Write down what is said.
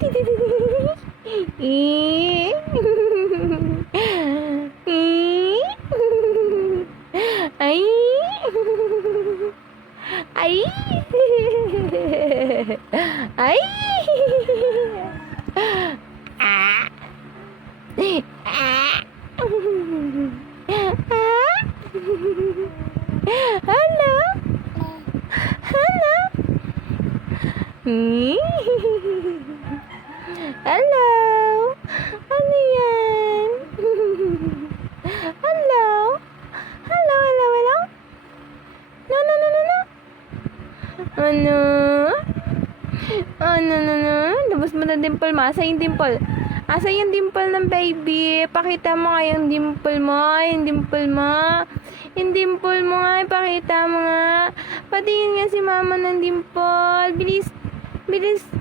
Eh. Ay. Ay. Ay. Ah. Ah. Hello. Hello. Hello. Ano yan? Hello. Hello, hello, hello. No, no, no, no, no. Ano? Ano, no, no. Labas mo na dimple mo. Asa yung dimple? Asa yung dimple ng baby? Pakita mo nga yung dimple mo. Yung dimple mo. Yung dimple mo nga. Pakita mo nga. Patingin nga si mama ng dimple. Bilis. Bilis.